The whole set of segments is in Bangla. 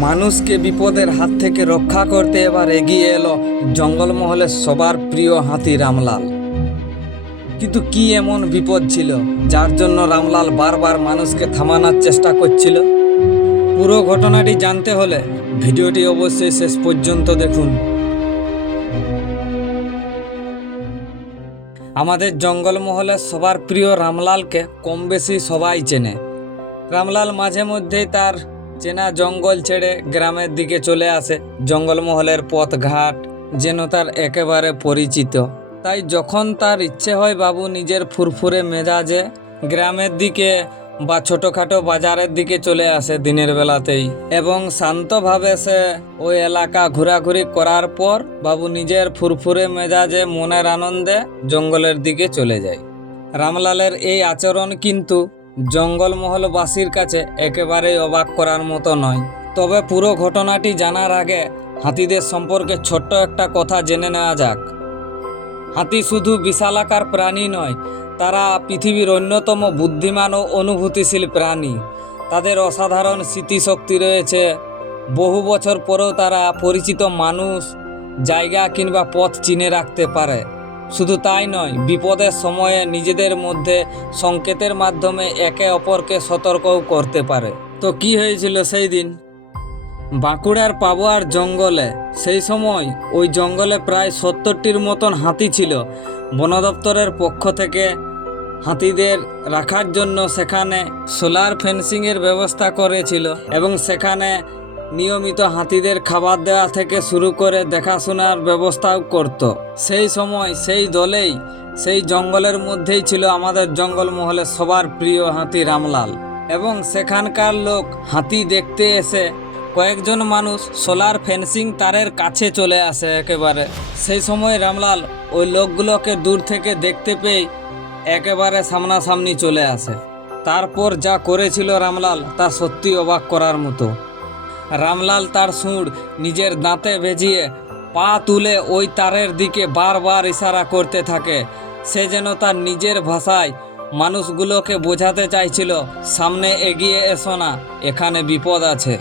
মানুষকে বিপদের হাত থেকে রক্ষা করতে এবার এগিয়ে এলো জঙ্গলমহলের সবার প্রিয় হাতি রামলাল। কিন্তু কি এমন বিপদ ছিল যার জন্য রামলাল বারবার মানুষকে থামানোর চেষ্টা করছিল? পুরো ঘটনাটি জানতে হলে ভিডিওটি অবশ্যই শেষ পর্যন্ত দেখুন। আমাদের জঙ্গলমহলের সবার প্রিয় রামলালকে কম বেশি সবাই চেনে। রামলাল মাঝে মধ্যেই তার চেনা জঙ্গল ছেড়ে গ্রামের দিকে চলে আসে। জঙ্গলমহলের পথঘাট যেন তার একেবারে পরিচিত। তাই যখন তার ইচ্ছে হয় বাবু নিজের ফুরফুরে মেজাজে গ্রামের দিকে বা ছোটোখাটো বাজারের দিকে চলে আসে দিনের বেলাতেই, এবং শান্তভাবে সে ওই এলাকা ঘোরাঘুরি করার পর বাবু নিজের ফুরফুরে মেজাজে মনের আনন্দে জঙ্গলের দিকে চলে যায়। রামলালের এই আচরণ কিন্তু জঙ্গলমহলবাসীর কাছে একেবারেই অবাক করার মতো নয়। তবে পুরো ঘটনাটি জানার আগে হাতিদের সম্পর্কে ছোট্ট একটা কথা জেনে নেওয়া যাক। হাতি শুধু বিশালাকার প্রাণী নয়, তারা পৃথিবীর অন্যতম বুদ্ধিমান ও অনুভূতিশীল প্রাণী। তাদের অসাধারণ স্মৃতিশক্তি রয়েছে। বহু বছর পরেও তারা পরিচিত মানুষ, জায়গা কিংবা পথ চিনে রাখতে পারে। শুধু তাই নয়, বিপদের সময়ে নিজেদের মধ্যে সংকেতের মাধ্যমে একে অপরকে সতর্কও করতে পারে। তো কি হয়েছিল সেই দিন? বাঁকুড়ার পাবুয়ার জঙ্গলে। সেই সময় ওই জঙ্গলে প্রায় 70টির মতন হাতি ছিল। বন দপ্তরের পক্ষ থেকে হাতিদের রাখার জন্য সেখানে সোলার ফেন্সিংয়ের ব্যবস্থা করেছিল, এবং সেখানে নিয়মিত হাতিদের খাবার দেওয়া থেকে শুরু করে দেখাশোনার ব্যবস্থাও করত। সেই সময় সেই দলেই সেই জঙ্গলের মধ্যেই ছিল আমাদের জঙ্গলমহলের সবার প্রিয় হাতি রামলাল। এবং সেখানকার লোক হাতি দেখতে এসে কয়েকজন মানুষ সোলার ফেন্সিং তারের কাছে চলে আসে একেবারে। সেই সময় রামলাল ওই লোকগুলোকে দূর থেকে দেখতে পেয়ে একেবারে সামনাসামনি চলে আসে। তারপর যা করেছিল রামলাল তা সত্যি অবাক করার মতো। রামলাল তার সুঁড় নিজের দাঁতে ভেজিয়ে পা তুলে ওই তারের দিকে বারবার ইশারা করতে থাকে। সে যেন তার নিজের ভাষায় মানুষগুলোকে বোঝাতে চাইছিল, সামনে এগিয়ে এসো না, এখানে বিপদ আছে।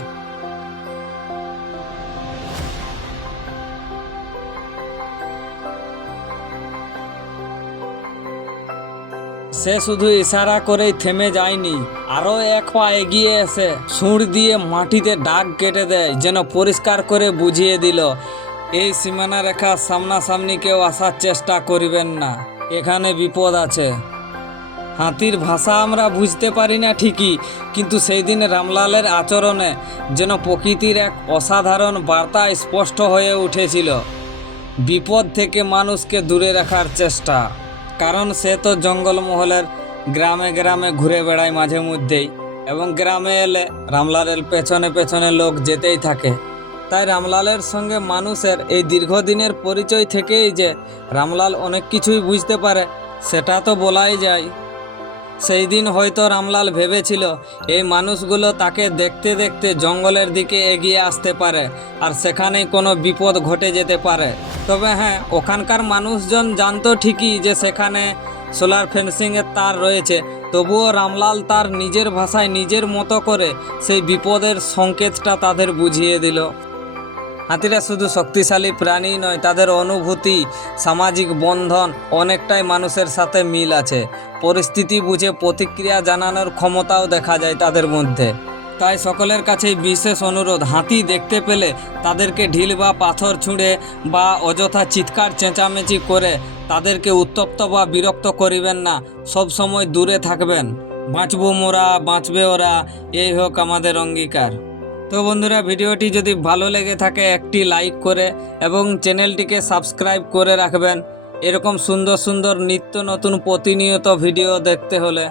সে শুধু ইশারা করেই থেমে যায়নি, আরও এক পা এগিয়ে এসে সুঁড় দিয়ে মাটিতে দাগ কেটে দেয়, যেন পরিষ্কার করে বুঝিয়ে দিল, এই সীমানা রেখার সামনাসামনি কেউ আসার চেষ্টা করিবেন না, এখানে বিপদ আছে। হাতির ভাষা আমরা বুঝতে পারি না ঠিকই, কিন্তু সেই দিন রামলালের আচরণে যেন প্রকৃতির এক অসাধারণ বার্তা স্পষ্ট হয়ে উঠেছিল। বিপদ থেকে মানুষকে দূরে রাখার চেষ্টা। কারণ সে তো জঙ্গলমহলের গ্রামে গ্রামে ঘুরে বেড়ায় মাঝে মধ্যেই, এবং গ্রামে এলে রামলালের পেছনে পেছনে লোক যেতেই থাকে। তাই রামলালের সঙ্গে মানুষের এই দীর্ঘদিনের পরিচয় থেকেই যে রামলাল অনেক কিছুই বুঝতে পারে সেটা তো বলাই যায়। সেই দিন হয়তো রামলাল ভেবেছিল এই মানুষগুলো তাকে দেখতে দেখতে জঙ্গলের দিকে এগিয়ে আসতে পারে, আর সেখানেই কোনো বিপদ ঘটে যেতে পারে। তবে হ্যাঁ, ওখানকার মানুষজন জানতো ঠিকই যে সেখানে সোলার ফেন্সিংয়ের তার রয়েছে, তবুও রামলাল তার নিজের ভাষায় নিজের মতো করে সেই বিপদের সংকেতটা তাদের বুঝিয়ে দিল। হাতিরা শুধু শক্তিশালী প্রাণী নয়, তাদের অনুভূতি, সামাজিক বন্ধন অনেকটাই মানুষের সাথে মিল আছে। পরিস্থিতি বুঝে প্রতিক্রিয়া জানানোর ক্ষমতাও দেখা যায় তাদের মধ্যে। তাই সকলের কাছেই বিশেষ অনুরোধ, হাতি দেখতে পেলে তাদেরকে ঢিল বা পাথর ছুঁড়ে বা অযথা চিৎকার চেঁচামেচি করে তাদেরকে উত্তপ্ত বা বিরক্ত করিবেন না। সব সময় দূরে থাকবেন। বাঁচবো মোরা, বাঁচবে ওরা, এই হোক আমাদের অঙ্গীকার। তো বন্ধুরা, ভিডিওটি যদি ভালো লেগে থাকে একটি লাইক করে এবং চ্যানেলটিকে সাবস্ক্রাইব করে রাখবেন এরকম সুন্দর সুন্দর নিত্য নতুন প্রতিনিয়ত ভিডিও দেখতে হলে।